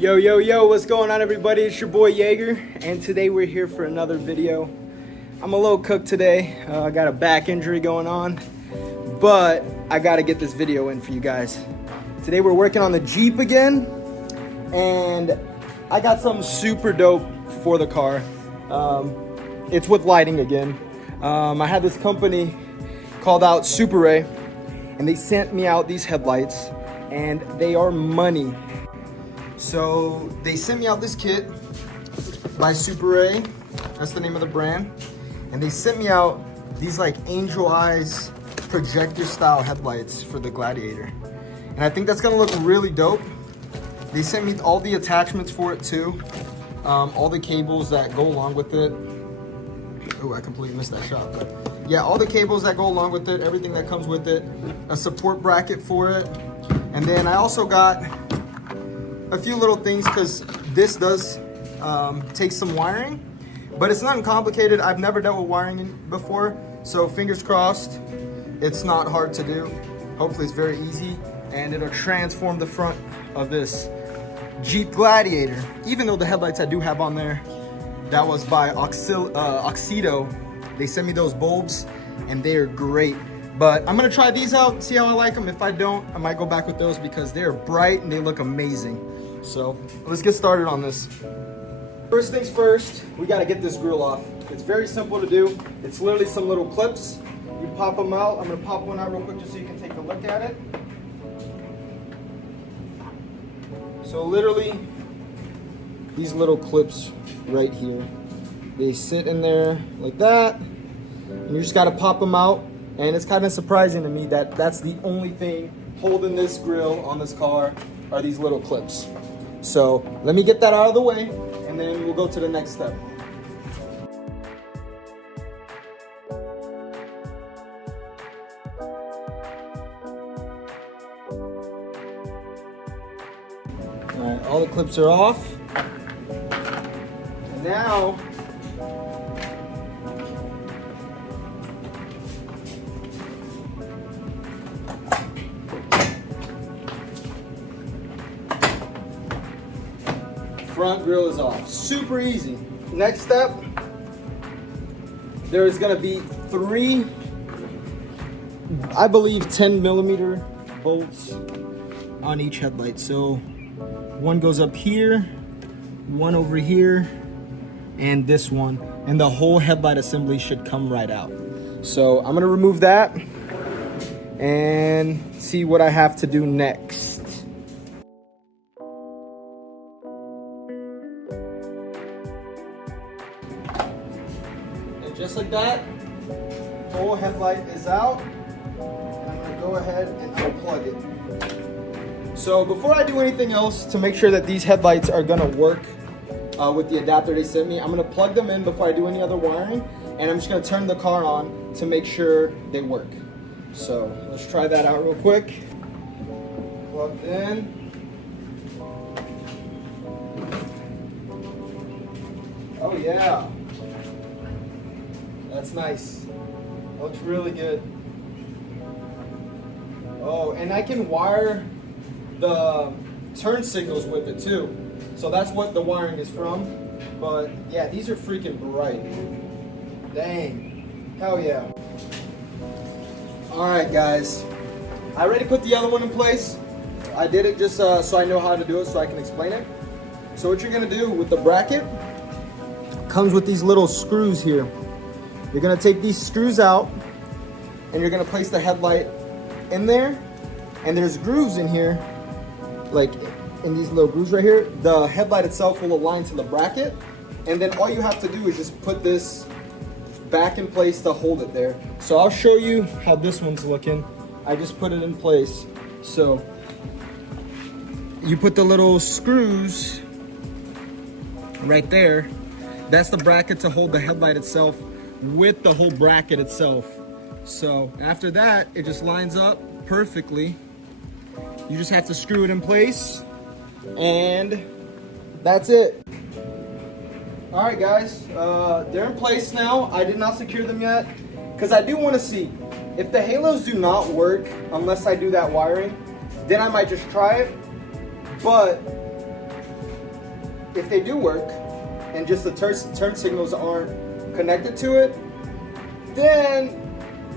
Yo, yo, yo, what's going on, everybody? It's your boy Yagor, and today we're here for another video. I'm a little cooked today. I got a back injury going on, but I gotta get this video in for you guys. Today we're working on the Jeep again, and I got something super dope for the car. It's with lighting again. I had this company called out Suparee, and they sent me out these headlights, and they are money. So they sent me out this kit by Suparee, that's the name of the brand, and they sent me out these like angel eyes projector style headlights for the Gladiator, and I think that's gonna look really dope. They sent me all the attachments for it too, all the cables that go along with it. Oh, I completely missed that shot, but yeah, all the cables that go along with it, everything that comes with it, a support bracket for it, and then I also got a few little things because this does take some wiring, but it's nothing complicated. I've never dealt with wiring before, so fingers crossed it's not hard to do. Hopefully it's very easy, and it'll transform the front of this Jeep Gladiator. Even though the headlights I do have on there, that was by AUXITO. They sent me those bulbs and they are great. But I'm gonna try these out, see how I like them. If I don't, I might go back with those because they're bright and they look amazing. So let's get started on this. First things first, we gotta get this grill off. It's very simple to do. It's literally some little clips. You pop them out. I'm gonna pop one out real quick just so you can take a look at it. So literally, these little clips right here, they sit in there like that, and you just gotta pop them out. And it's kind of surprising to me that that's the only thing holding this grill on this car are these little clips. So let me get that out of the way, and then we'll go to the next step. All right, all the clips are off. And now, front grill is off. Super easy. Next step, there is going to be 3, I believe 10mm bolts on each headlight. So one goes up here, one over here, and this one, and the whole headlight assembly should come right out. So I'm going to remove that and see what I have to do next. Just like that, whole headlight is out. I'm gonna go ahead and unplug it. So before I do anything else to make sure that these headlights are gonna work with the adapter they sent me, I'm gonna plug them in before I do any other wiring, and I'm just gonna turn the car on to make sure they work. So let's try that out real quick. Plugged in. Oh yeah. That's nice. Looks really good. Oh, and I can wire the turn signals with it too. So that's what the wiring is from. But yeah, these are freaking bright. Dang. Hell yeah. Alright guys. I already put the other one in place. I did it just so I know how to do it, so I can explain it. So what you're gonna do with the bracket, comes with these little screws here. You're gonna take these screws out and you're gonna place the headlight in there, and there's grooves in here, like in these little grooves right here. The headlight itself will align to the bracket, and then all you have to do is just put this back in place to hold it there. So I'll show you how this one's looking. I just put it in place. So you put the little screws right there. That's the bracket to hold the headlight itself with the whole bracket itself. So after that, it just lines up perfectly. You just have to screw it in place, and that's it. All right guys, they're in place now. I did not secure them yet because I do want to see if the halos do not work unless I do that wiring, then I might just try it. But if they do work and just the turn signals aren't connected to it, then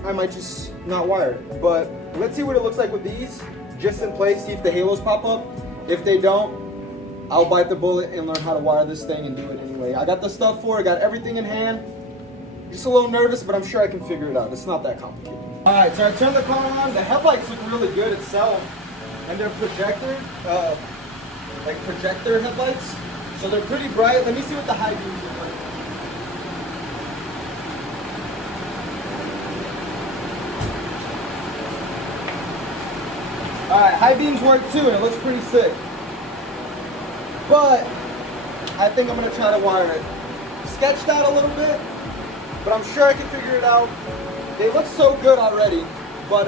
I might just not wire it. But let's see what it looks like with these, just in place, see if the halos pop up. If they don't, I'll bite the bullet and learn how to wire this thing and do it anyway. I got the stuff for it, got everything in hand. Just a little nervous, but I'm sure I can figure it out. It's not that complicated. All right, so I turned the car on. The headlights look really good itself, and they're projector headlights. So they're pretty bright. Let me see what the high beams look like. All right, high beams work too, and it looks pretty sick. But I think I'm gonna try to wire it. Sketched out a little bit, but I'm sure I can figure it out. They look so good already, but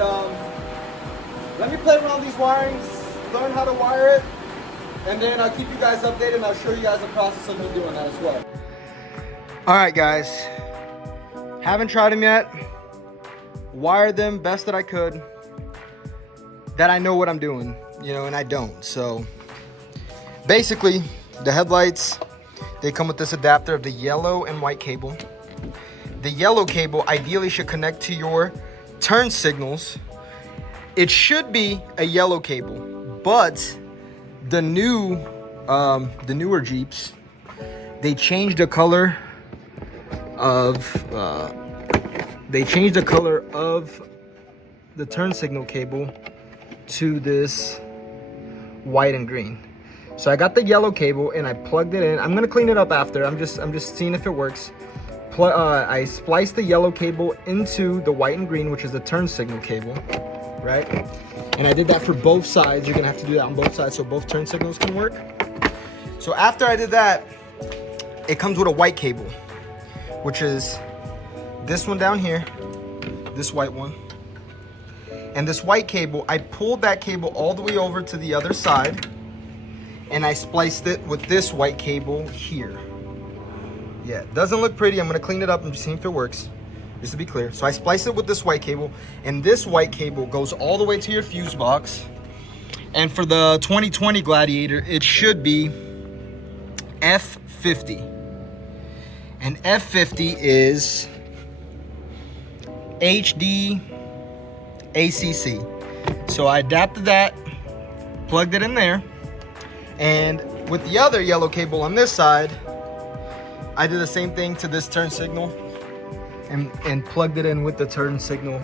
let me play around these wirings, learn how to wire it, and then I'll keep you guys updated and I'll show you guys the process of me doing that as well. All right, guys, haven't tried them yet. Wired them best that I could. That I know what I'm doing, you know, and I don't. So basically, the headlights, they come with this adapter of the yellow and white cable. The yellow cable ideally should connect to your turn signals. It should be a yellow cable, but the newer Jeeps, they changed the color of the turn signal cable to this white and green. So I got the yellow cable and I plugged it in. I'm gonna clean it up after. I'm just seeing if it works. I spliced the yellow cable into the white and green, which is the turn signal cable, right? And I did that for both sides. You're gonna have to do that on both sides so both turn signals can work. So after I did that, it comes with a white cable, which is this one down here, this white one. And this white cable, I pulled that cable all the way over to the other side and I spliced it with this white cable here. Yeah, it doesn't look pretty. I'm gonna clean it up and just see if it works, just to be clear. So I spliced it with this white cable, and this white cable goes all the way to your fuse box. And for the 2020 Gladiator, it should be F50. And F50 is HD ACC. So I adapted that, plugged it in there, and with the other yellow cable on this side, I did the same thing to this turn signal and plugged it in with the turn signal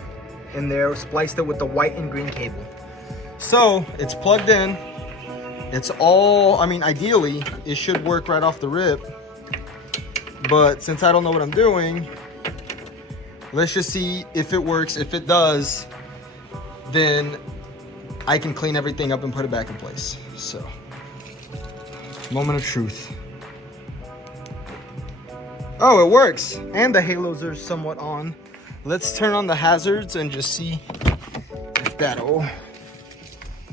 in there, spliced it with the white and green cable. So it's plugged in. It's all, I mean, ideally, it should work right off the rip. But since I don't know what I'm doing, let's just see if it works. If it does, then I can clean everything up and put it back in place. So, moment of truth. Oh, it works. And the halos are somewhat on. Let's turn on the hazards and just see if that'll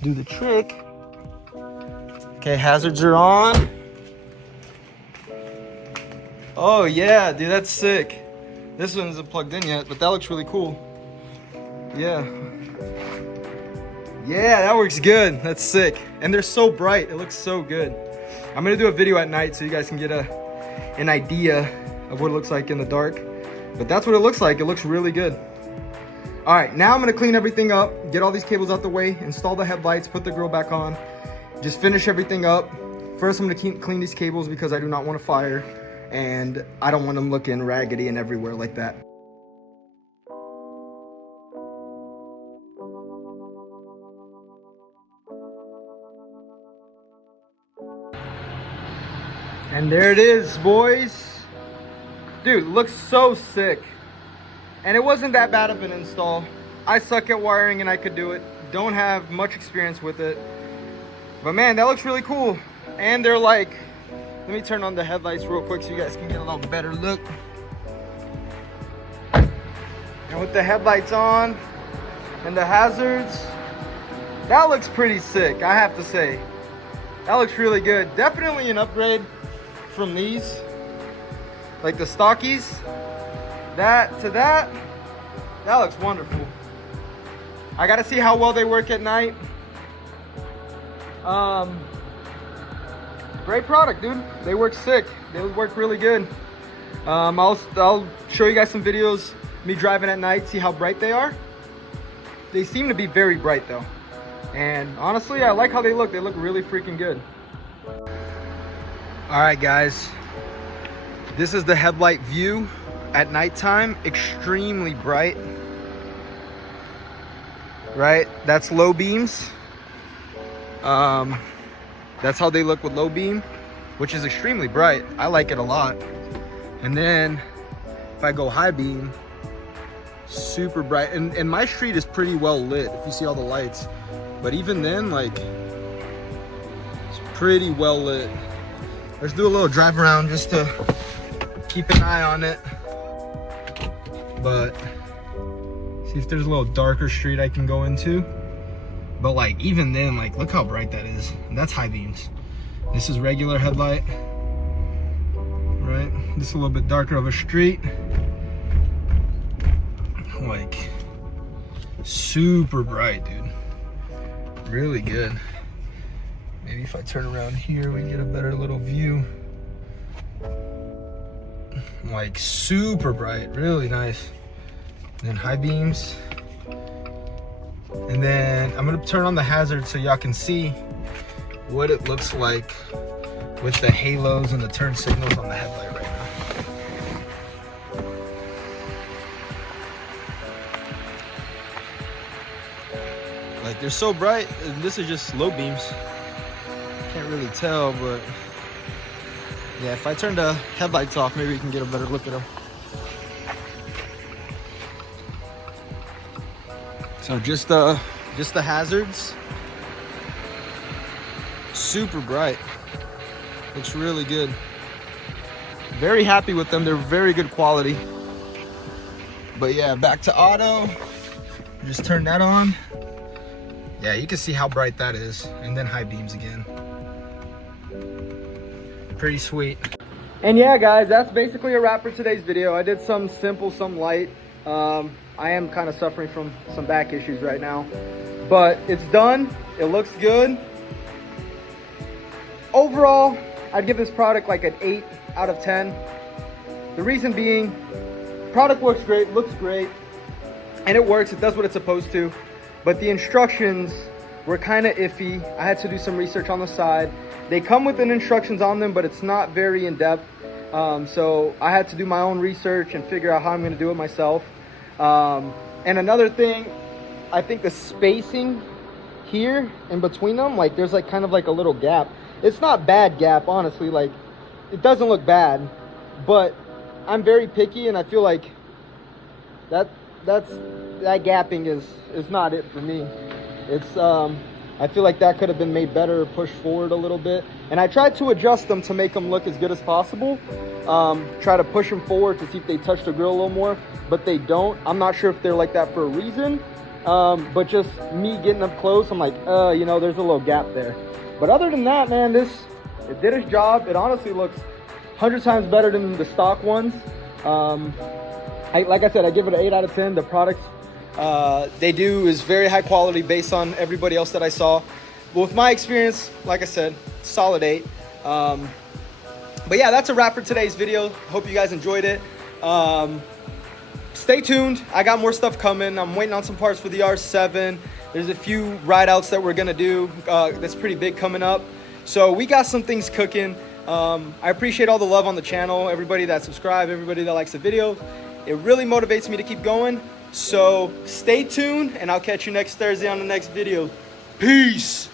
do the trick. Okay, hazards are on. Oh yeah, dude, that's sick. This one isn't plugged in yet, but that looks really cool. Yeah. Yeah, that works good. That's sick. And they're so bright. It looks so good. I'm gonna do a video at night so you guys can get an idea of what it looks like in the dark. But that's what it looks like. It looks really good. All right, now I'm gonna clean everything up, get all these cables out the way, install the headlights, put the grill back on, just finish everything up. First, I'm gonna clean these cables because I do not want to fire, and I don't want them looking raggedy and everywhere like that. And there it is, boys. Dude, looks so sick. And it wasn't that bad of an install. I suck at wiring and I could do it. Don't have much experience with it. But man, that looks really cool. And they're like, let me turn on the headlights real quick so you guys can get a little better look. And with the headlights on and the hazards, that looks pretty sick, I have to say. That looks really good. Definitely an upgrade from these, like the stockies. That looks wonderful. I gotta see how well they work at night. But great product, dude. They work sick. They work really good. I'll show you guys some videos, me driving at night, see how bright they are. They seem to be very bright though. And honestly, I like how they look. They look really freaking good. All right, guys. This is the headlight view at nighttime. Extremely bright. Right? That's low beams. That's how they look with low beam, which is extremely bright. I like it a lot. And then if I go high beam, super bright. And my street is pretty well lit if you see all the lights. But even then, like, it's pretty well lit. Let's do a little drive around just to keep an eye on it. But see if there's a little darker street I can go into. But like, even then, like, look how bright that is. And that's high beams. This is regular headlight, right? This is a little bit darker of a street. Like, super bright, dude. Really good. Maybe if I turn around here, we get a better little view. Like, super bright, really nice. And then high beams. And then I'm gonna turn on the hazard so y'all can see what it looks like with the halos and the turn signals on the headlight right now. Like, they're so bright, and this is just low beams. Can't really tell, but yeah, if I turn the headlights off, maybe we can get a better look at them. So just the hazards, super bright. Looks really good. Very happy with them. They're very good quality. But yeah, back to auto. Just turn that on. Yeah, you can see how bright that is. And then high beams again. Pretty sweet. And yeah, guys, that's basically a wrap for today's video. I did some simple, some light. I am kind of suffering from some back issues right now, but it's done. It looks good. Overall, I'd give this product like an 8 out of 10. The reason being, product works great, looks great, and it works. It does what it's supposed to, but the instructions were kind of iffy. I had to do some research on the side. They come with instructions on them, but it's not very in-depth. So I had to do my own research and figure out how I'm going to do it myself. And another thing, I think the spacing here in between them, like, there's like kind of like a little gap. It's not bad gap, honestly. Like, it doesn't look bad, but I'm very picky, and I feel like that gapping is not it for me. It's I feel like that could have been made better, pushed forward a little bit. And I tried to adjust them to make them look as good as possible. Try to push them forward to see if they touch the grill a little more, but they don't. I'm not sure if they're like that for a reason. But just me getting up close, I'm like, you know, there's a little gap there. But other than that, man, it did its job. It honestly looks 100 times better than the stock ones. Like I said, I give it an 8 out of 10. The products they do is very high quality based on everybody else that I saw. But with my experience, like I said, solid 8. But yeah, that's a wrap for today's video. Hope you guys enjoyed it. Stay tuned. I got more stuff coming. I'm waiting on some parts for the R7. There's a few ride outs that we're gonna do that's pretty big coming up. So we got some things cooking. I appreciate all the love on the channel, everybody that subscribed, everybody that likes the video. It really motivates me to keep going. So stay tuned, and I'll catch you next Thursday on the next video. Peace.